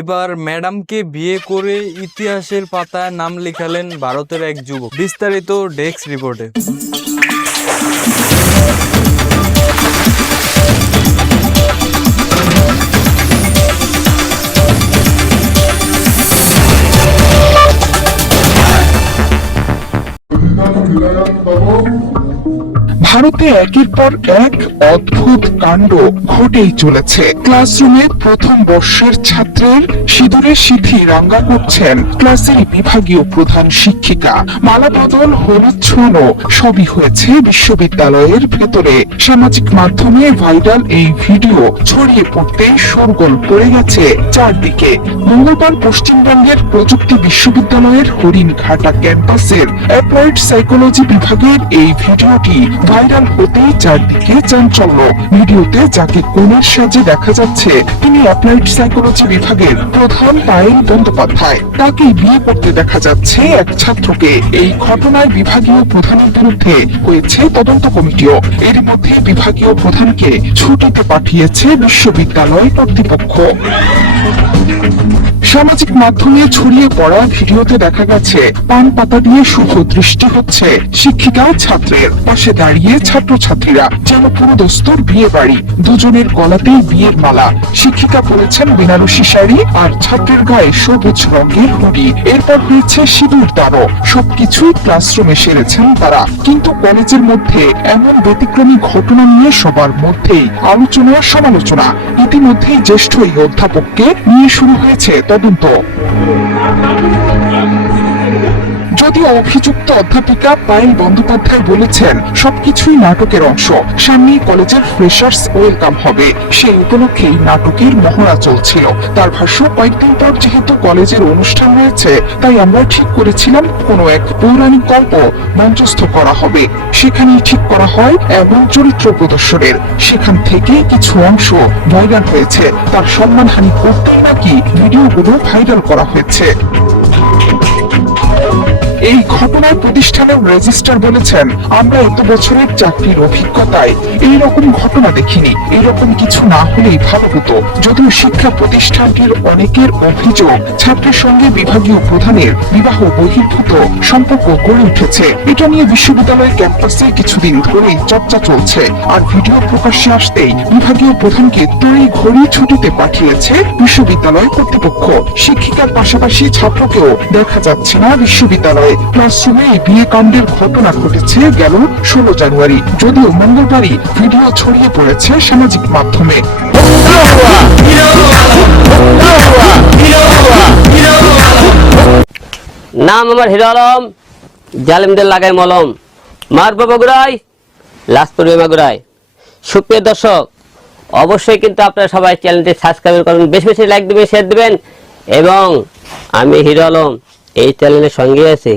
এবার ম্যাডামকে বিয়ে করে ইতিহাসের পাতায় নাম লেখালেন ভারতের এক যুবক। বিস্তারিত ডেস্ক রিপোর্টে। ভারতে একের পর এক অদ্ভুত কাণ্ড ঘটেই চলেছে। ক্লাসরুমে প্রথম বর্ষের ছাত্রের সিঁদুরে সিঁথি রাঙ্গা করছেন ক্লাসের বিভাগীয় প্রধান শিক্ষিকা। মালা বদল, হলুদ ছোঁয়ানো সবই হয়েছে বিশ্ববিদ্যালয়ের ভেতরে। সামাজিক মাধ্যমে ভাইরাল এই ভিডিও ছড়িয়ে পড়তে শোরগোল পড়ে গেছে চারদিকে। মঙ্গলবার পশ্চিমবঙ্গের প্রযুক্তি বিশ্ববিদ্যালয়ের হরিণঘাটা ক্যাম্পাসের অ্যাপ্লাইড সাইকোলজি বিভাগের এই ভিডিওটি ভাইরাল হতেই চারদিকে চাঞ্চল্য। ভিডিওতে যাকে কোণের সাজে দেখা যাচ্ছে তিনি অ্যাপ্লাইড সাইকোলজি বিভাগের প্রধান পায়েল বন্দ্যোপাধ্যায়। তাকেই বিয়ে করতে দেখা যাচ্ছে এক ছাত্রকে। এই ঘটনায় বিভাগীয় প্রধানের বিরুদ্ধে হয়েছে তদন্ত কমিটিও। এর মধ্যে বিভাগীয় প্রধানকে ছুটিতে পাঠিয়েছে বিশ্ববিদ্যালয় কর্তৃপক্ষ। সামাজিক মাধ্যমে ছড়িয়ে পড়া ভিডিওতে দেখা গেছে পান পাতা দিয়ে শুভ দৃষ্টি হচ্ছে শিক্ষিকা ছাত্রের পাশে দাঁড়িয়ে ছাত্রছাত্রীরা, যেন পুরো দস্তুর বিয়ে বাড়ি। দুজনের গলাতেই বিয়ের মালা। শিক্ষিকা পরেছেন বেনারসি শাড়ি আর ছাত্রের গায়ে সবুজ রঙের হুডি। এরপর হয়েছে সিঁদুর দানও। সবকিছুই ক্লাসরুমে সেরেছেন তারা। কিন্তু কলেজের মধ্যে এমন ব্যতিক্রমী ঘটনা নিয়ে সবার মধ্যেই আলোচনা সমালোচনা। ইতিমধ্যেই জ্যেষ্ঠ এই অধ্যাপককে নিয়ে শুরু হয়েছে তদন্ত। যদিও অভিযুক্ত অধ্যাপিকা পায়েল বন্দ্যোপাধ্যায় বলেছেন সবকিছুই নাটকের অংশ। সামনেই কলেজের ফ্রেশার্স ওয়েলকাম হবে, সেই উপলক্ষেই নাটকের মহড়া চলছিল। তার ভাষ্য, কয়েকদিন পর যেহেতু কলেজের অনুষ্ঠান রয়েছে তাই আমরা ঠিক করেছিলাম কোনো এক পৌরাণিক গল্প মঞ্চস্থ করা হবে। সেখানেই ঠিক করা হয় এমন চরিত্র প্রদর্শনের। সেখান থেকে কিছু অংশ ভাইরাল হয়েছে। তার সম্মানহানি করতেই নাকি ভিডিওগুলো ভাইরাল করা হয়েছে। এই ঘটনায় প্রতিষ্ঠানের রেজিস্ট্রার বলেছেন, আমরা এত বছরের চাকরির অভিজ্ঞতায় এইরকম ঘটনা দেখিনি। এইরকম কিছু না হলেই ভালো হতো। যদিও শিক্ষা প্রতিষ্ঠানটির অনেকের অভিযোগ ছাত্রের সঙ্গে বিভাগীয় প্রধানের বিবাহ বহির্ভূত সম্পর্ক গড়ে উঠেছে। এটা নিয়ে বিশ্ববিদ্যালয়ের ক্যাম্পাসে কিছুদিন ধরেই চর্চা চলছে। আর ভিডিও প্রকাশ্যে আসতেই বিভাগীয় প্রধানকে তড়িঘড়ি ছুটিতে পাঠিয়েছে বিশ্ববিদ্যালয় কর্তৃপক্ষ। শিক্ষিকার পাশাপাশি ছাত্রকেও দেখা যাচ্ছে না বিশ্ববিদ্যালয়ে। ক্লাসরুমে বিয়ে কাণ্ডের ঘটনা ঘটেছে গেল 16 জানুয়ারি। যদিও মঙ্গলবারই ভিডিও ছড়িয়ে পড়েছে সামাজিক মাধ্যমে। নাম আমার হিরো আলম, জালিমদের লাগাই মলম, মারব বগুড়ায়, লাশ পড়বে মাগুরায়। সুপ্রিয় দর্শক, অবশ্যই কিন্তু আপনারা সবাই চ্যানেলটি সাবস্ক্রাইব করুন, বেশি বেশি লাইক দেবেন, শেয়ার দেবেন। এবং আমি হিরো আলম এই চ্যানেলের সঙ্গে আছি।